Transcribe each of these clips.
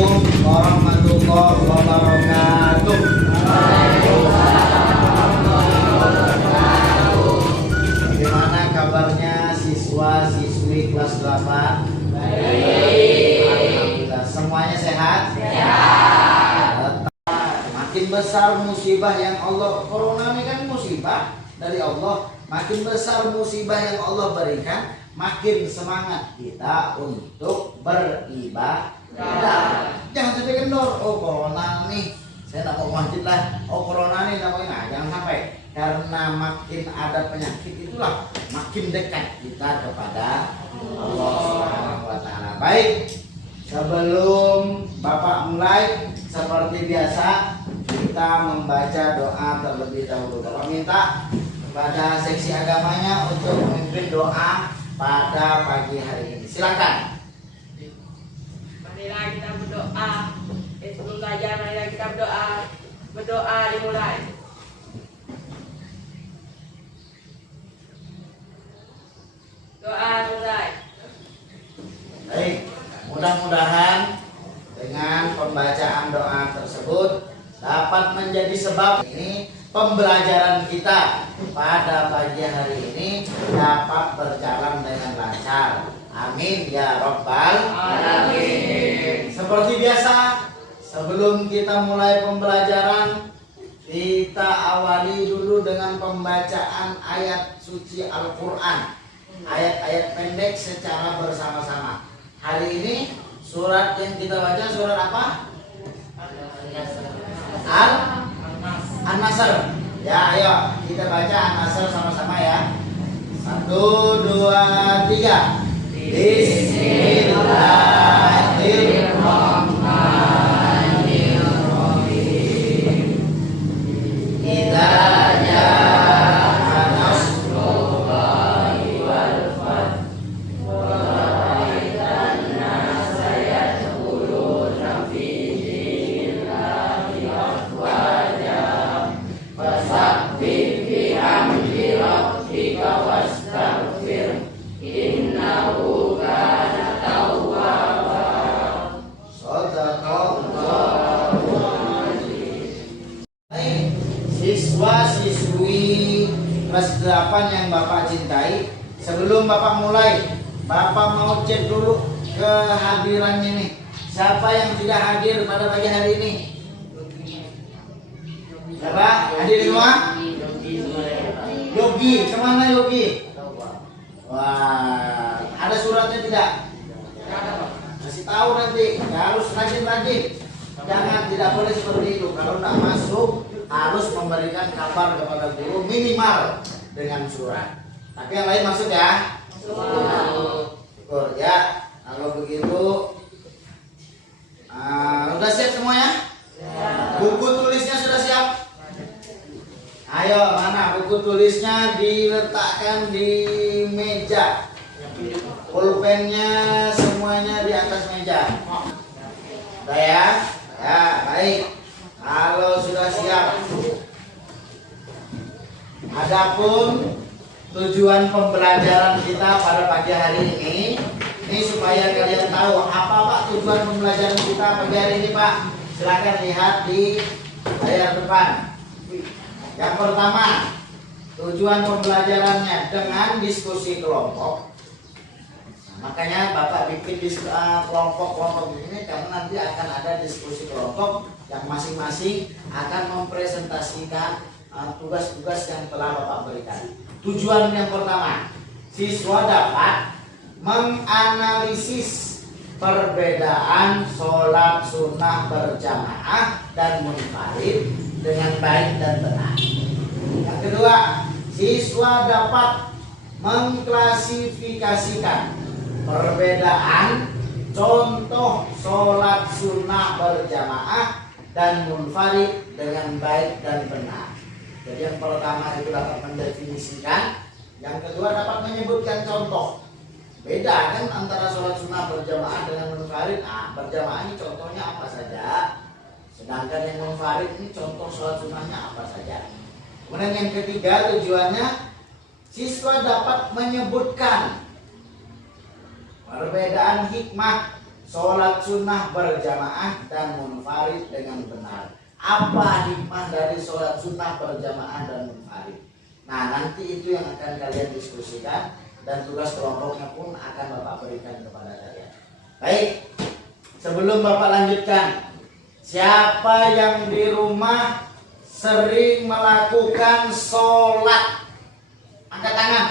Assalamualaikum warahmatullahi wabarakatuh. Bagaimana kabarnya siswa-siswi kelas 8? Baik. Alhamdulillah. Semuanya sehat? Sehat. Makin besar musibah yang Allah, corona ini kan musibah dari Allah. Makin besar musibah yang Allah berikan, makin semangat kita untuk beribadah. Jangan sampai kendor. Oh corona nih, saya tidak mau masjid lah. Oh corona nih, tidak mau. Nah, jangan sampai. Karena makin ada penyakit itulah makin dekat kita kepada Allah Subhanahu wa Ta'ala. Baik, sebelum Bapak mulai, seperti biasa kita membaca doa terlebih dahulu. Bapak minta kepada seksi agamanya untuk memimpin doa pada pagi hari ini. Silakan. Marilah kita berdoa. Sebelum belajar, marilah kita berdoa. Berdoa dimulai. Doa mulai. Baik, mudah-mudahan dengan pembacaan doa tersebut dapat menjadi sebab ini pembelajaran kita pada pagi hari ini dapat berjalan dengan lancar. Amin ya Rabbal Alamin. Seperti biasa, sebelum kita mulai pembelajaran, kita awali dulu dengan pembacaan ayat suci Al-Quran. Ayat-ayat pendek secara bersama-sama. Hari ini surat yang kita baca surat apa? An-Nasr. Ya, ayo kita baca An-Nasr sama-sama ya. 1, 2, 3. Bismillahirrahmanirrahim. Idza jaa nasrullahi wal fath wa ra'aitan nasa yadkhuluna fi dinillahi afwaja fasabbih bihamdi rabbika wastaghfir innahu kana tawwaba. Shadaqallahu azim. Baik, siswa-siswi kelas 8 yang Bapak cintai, sebelum Bapak mulai, Bapak mau cek dulu kehadirannya nih. Siapa yang tidak hadir pada pagi hari ini? Siapa? Hadir semua? Yogi, kemana Yogi? Wah, ada suratnya tidak? Kasih tahu nanti, harus rajin-rajin. Jangan, tidak boleh seperti itu. Kalau tidak masuk, harus memberikan kabar kepada guru minimal dengan surat. Tapi yang lain masuk ya? Syukur ya. Kalau begitu, sudah siap semuanya? Buku tulisnya sudah siap? Ayo, mana buku tulisnya diletakkan di meja. Pulpennya semuanya di atas meja. Sudah ya? Ya, baik. Kalau sudah siap. Adapun tujuan pembelajaran kita pada pagi hari ini supaya kalian tahu apa Pak tujuan pembelajaran kita pagi hari ini Pak. Silakan lihat di layar depan. Yang pertama, tujuan pembelajarannya dengan diskusi kelompok. Nah, makanya Bapak bikin kelompok-kelompok ini karena nanti akan ada diskusi kelompok yang masing-masing akan mempresentasikan tugas-tugas yang telah Bapak berikan. Tujuan yang pertama, siswa dapat menganalisis perbedaan sholat sunnah berjamaah dan munfarid dengan baik dan benar. Yang kedua, siswa dapat mengklasifikasikan perbedaan contoh sholat sunnah berjamaah dan munfarid dengan baik dan benar. Jadi yang pertama itu dapat mendefinisikan, yang kedua dapat menyebutkan contoh. Beda kan antara sholat sunnah berjamaah dengan munfarid. Nah, berjamaah ini contohnya apa saja, sedangkan yang munfarid ini contoh sholat sunnahnya apa saja. Kemudian yang ketiga tujuannya, siswa dapat menyebutkan perbedaan hikmah sholat sunnah berjamaah dan munfarid dengan benar. Apa hikmah dari sholat sunnah berjamaah dan munfarid? Nah, nanti itu yang akan kalian diskusikan dan tugas kelompoknya pun akan Bapak berikan kepada kalian. Baik, sebelum Bapak lanjutkan, siapa yang di rumah sering melakukan sholat? Angkat tangan.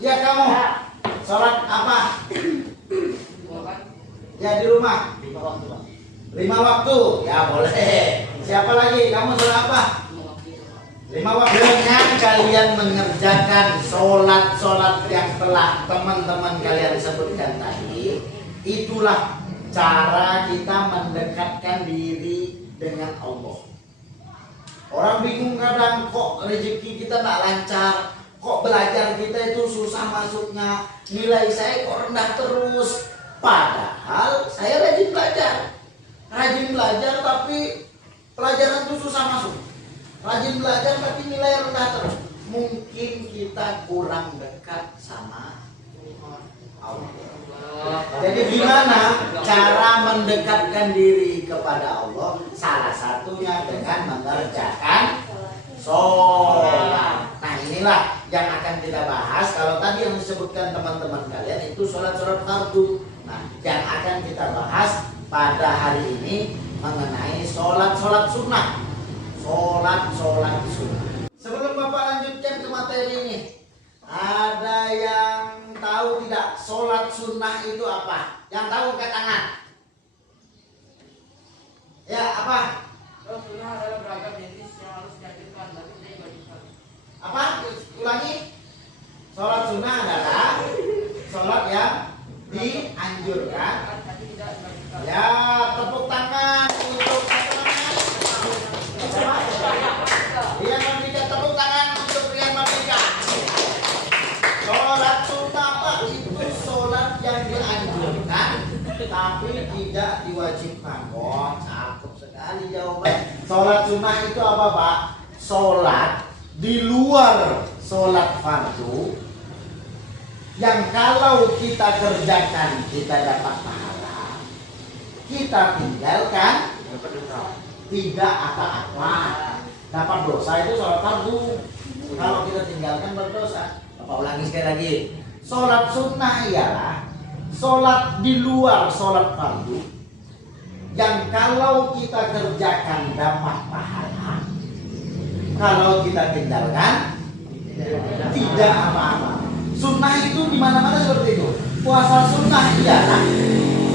Ya, kamu. Sholat apa? Ya, di rumah. 5 waktu. Ya, boleh. Siapa lagi? Kamu sholat apa? 5 waktu. Dengan kalian mengerjakan sholat-sholat yang telah teman-teman kalian sebutkan tadi, itulah cara kita mendekatkan diri dengan Allah. Orang bingung kadang, kok rezeki kita tak lancar, kok belajar kita itu susah masuknya, nilai saya kok rendah terus. Padahal saya rajin belajar tapi pelajaran itu susah masuk. Rajin belajar tapi nilai rendah terus. Mungkin kita kurang dekat sama Allah. Jadi gimana cara mendekatkan diri kepada Allah? Salah satunya dengan mengerjakan sholat. Nah, inilah yang akan kita bahas. Kalau tadi yang disebutkan teman-teman kalian itu sholat-sholat fardu. Nah, yang akan kita bahas pada hari ini mengenai sholat-sholat sunnah. Sholat-sholat sunnah. Sebelum Bapak lanjutkan ke materi ini, ada yang tahu tidak sholat sunnah itu apa? Yang tahu angkat tangan. Ya, apa? Sholat sunnah adalah beragam jenis yang harus dihadirkan, tapi tidak diwajibkan. Apa? Ulangi. Sholat sunnah adalah sholat yang dianjurkan. Tapi tidak diwajibkan. Ya, tepuk tangan untuk Rian Mardika, tepuk tangan untuk Rian Mardika. Sholat sunnah apa? Itu sholat yang dianjurkan tapi tidak diwajibkan. Wah, cakep sekali jawaban. Sholat sunnah itu apa, Pak? Sholat di luar sholat fardu yang kalau kita kerjakan kita dapat pahala, kita tinggalkan tidak apa-apa, dapat dosa. Itu sholat fardu. Kalau kita tinggalkan berdosa. Bapak ulangi sekali lagi. Sholat sunnah ialah sholat di luar sholat fardu yang kalau kita kerjakan dapat pahala, kalau kita tinggalkan tidak apa-apa. Sunnah itu di mana-mana seperti itu. Puasa sunnah ialah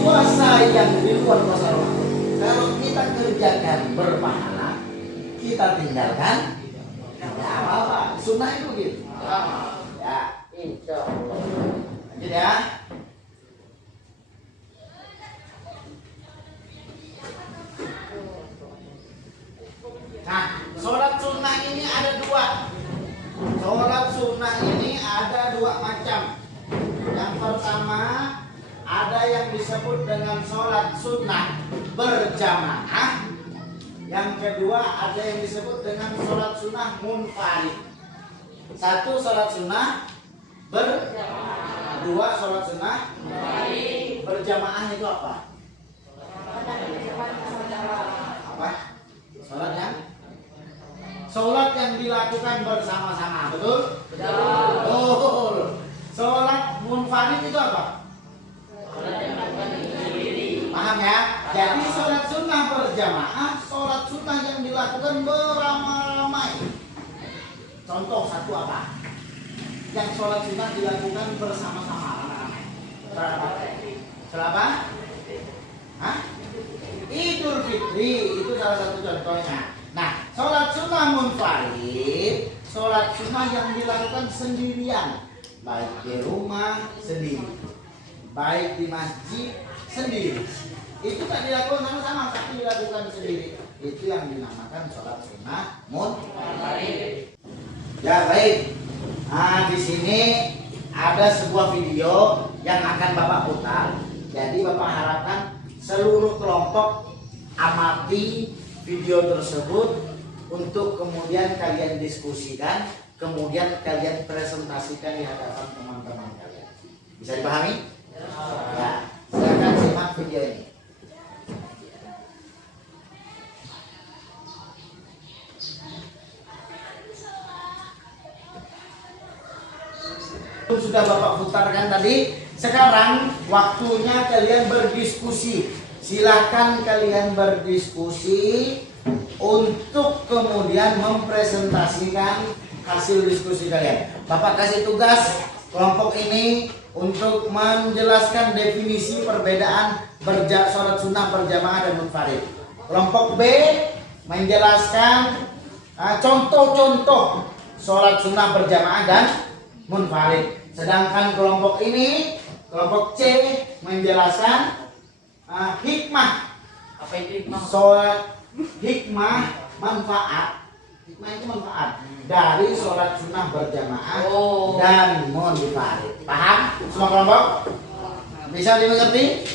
puasa yang di luar puasa Ramadan. Kalau kita kerjakan berpahala, kita tinggalkan tidak apa-apa. Sunnah itu gitu. Ya, insya Allah. Lanjut ya. Nah, sholat sunnah ini ada dua. Sholat sunnah ini ada dua macam. Yang pertama ada yang disebut dengan sholat sunnah berjamaah. Yang kedua ada yang disebut dengan sholat sunnah munfarid. Satu sholat sunnah berjamaah, dua sholat sunnah berjamaah. Itu apa? Apa? Sholat yang dilakukan bersama-sama, betul? Betul. Sholat munfarid itu apa? Paham ya? Jadi sholat sunnah berjamaah, sholat sunnah yang dilakukan beramai-ramai. Contoh satu apa? Yang sholat sunnah dilakukan bersama-sama ramai-ramai. Sholat apa? Hah? Idul Fitri itu salah satu contohnya. Nah, sholat sunnah munfarid, sholat sunnah yang dilakukan sendirian, baik di rumah sendiri, baik di masjid sendiri. Itu tak dilakukan sama-sama, tapi dilakukan sendiri. Itu yang dinamakan sholat sunnah munfarid. Ya baik. Nah, di sini ada sebuah video yang akan Bapak putar. Jadi Bapak harapkan seluruh kelompok amati video tersebut untuk kemudian kalian diskusikan, kemudian kalian presentasikan di hadapan teman-teman kalian. Bisa dipahami? dia ini. Sudah Bapak putarkan tadi. Sekarang waktunya kalian berdiskusi. Silahkan kalian berdiskusi untuk kemudian mempresentasikan hasil diskusi kalian. Bapak kasih tugas kelompok ini untuk menjelaskan definisi perbedaan sholat sunnah berjamaah dan munfarid. Kelompok B menjelaskan contoh-contoh sholat sunnah berjamaah dan munfarid. Sedangkan kelompok ini, kelompok C menjelaskan hikmah. Apa itu hikmah? Sholat hikmah manfaat. Hikmah itu manfaat dari sholat sunnah berjamaah dan munfarid. Paham? Semua kelompok? Bisa dimengerti?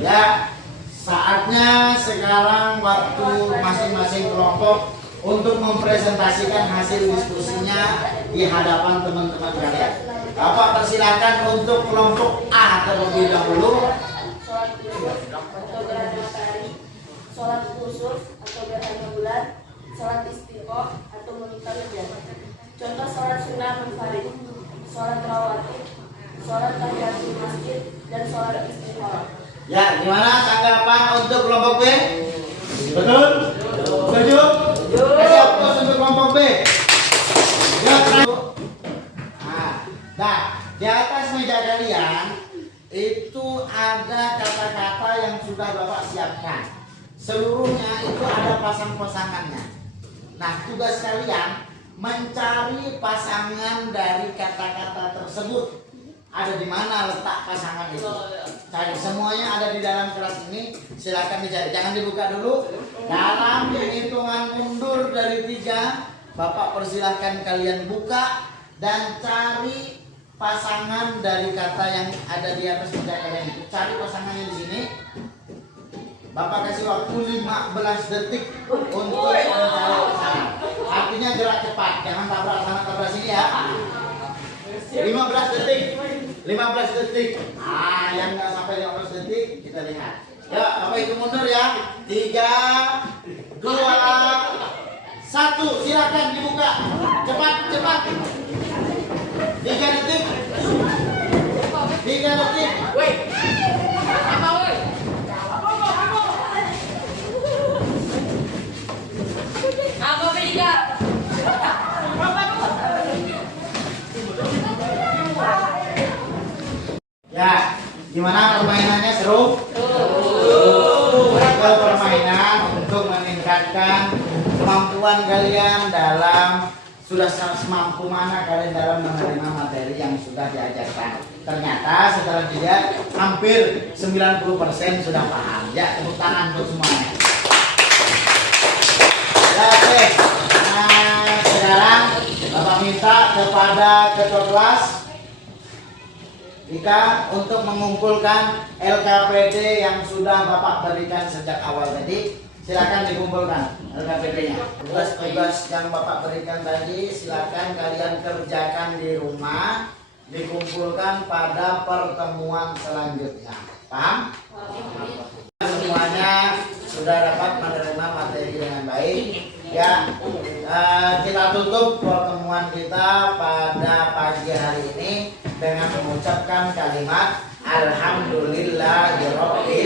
Ya, saatnya sekarang waktu masing-masing kelompok untuk mempresentasikan hasil diskusinya di hadapan teman-teman kalian. Bapak persilakan untuk kelompok A terlebih dahulu. Sholat kusuf atau gerhana matahari, sholat kusuf atau gerhana bulan, sholat istiqo atau monitor hujan. Contoh sholat sunnah munfarid, sholat rawatib, sholat tahiyatul masjid, dan sholat istikharah. Ya, gimana tanggapan untuk kelompok B? Betul? Setuju? Kasih aplaus untuk kelompok B. Ya, nah, di atas meja kalian itu ada kata-kata yang sudah Bapak siapkan. Seluruhnya itu ada pasang-pasangannya. Nah, tugas kalian mencari pasangan dari kata-kata tersebut. Ada di mana letak pasangan itu? Cari, semuanya ada di dalam kelas ini. Silakan dicari. Jangan dibuka dulu. Dalam hitungan mundur dari 3, Bapak persilahkan kalian buka dan cari pasangan dari kata yang ada di atas meja kalian itu. Cari pasangannya di sini. Bapak kasih waktu 15 detik untuk mencari pasangan. Artinya gerak cepat, jangan tabrak sana tabrak sini ya. 15 detik. 15 detik. Yang nggak sampai 15 detik kita lihat. Ya, Bapak itu mundur ya. 3, 2, 1. Silakan dibuka. Cepat, cepat. 3 detik. 3 detik. Woi. Apa woi? Apa beda? Ya, gimana permainannya, seru? Ada permainan untuk meningkatkan kemampuan kalian dalam sudah semampu mana kalian dalam menerima materi yang sudah diajarkan. Ternyata setelah dilihat hampir 90% sudah paham. Ya, tepuk tangan untuk semuanya. Ya, oke. Nah, sekarang Bapak minta kepada ketua kelas Ika untuk mengumpulkan LKPD yang sudah Bapak berikan sejak awal tadi. Silakan dikumpulkan LKPD-nya. Tugas-tugas yang Bapak berikan tadi silakan kalian kerjakan di rumah, dikumpulkan pada pertemuan selanjutnya. Paham? Semuanya sudah dapat menerima materi dengan baik. Ya, kita tutup pertemuan kita pada pagi hari ini dengan mengucapkan kalimat Alhamdulillahirobbil